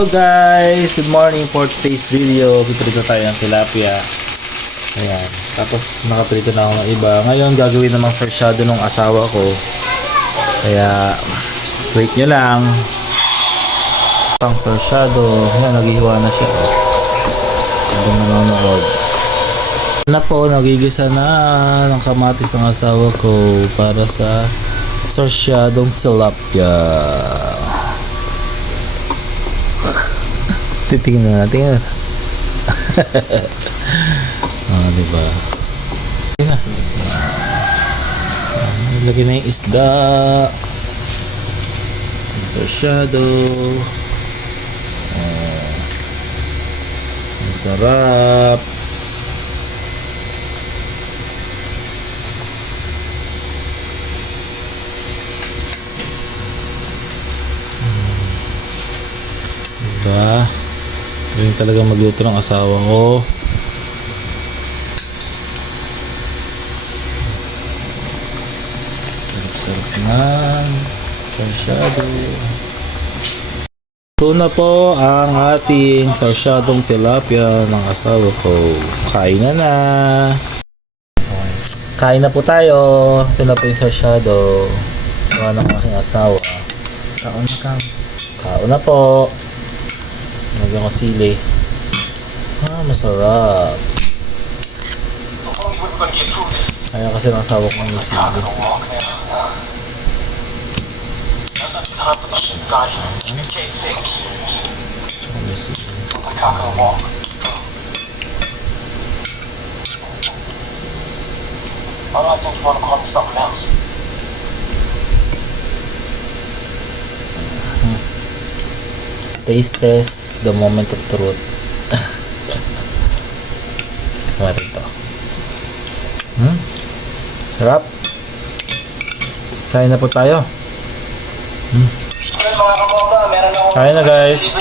Hello guys! Good morning for today's video. Piprito tayo ng tilapia. Ayan. Tapos nakaprito na ako ng iba. Ngayon gagawin namang sarsyado ng asawa ko. Kaya wait nyo lang. Pang sarsyado. Ayan, naghihiwa na siya. Habang nanonood. Na po, nagigisa na ng kamatis ng asawa ko para sa sarsyadong tilapia. Titingnan natin. Diba? Lagyan na yung isda. Sarsyado. Ang sarap. Diba? Yung talaga magluto ng asawa ko. Sarap-sarap naman. Sarsyado. Ito na po ang ating sarsyadong tilapia ng asawa ko. Kain na. Kain na po tayo. Ito na po yung sarsyado. Gawa ng aking asawa. Kaon na kang. Kaon na po. Nagyan ko sili. Masarap. Kaya kasi ng asawa ko ng sili. Taste test, the moment of truth. Mari ito. Sarap. Kain na po tayo. Kain na guys.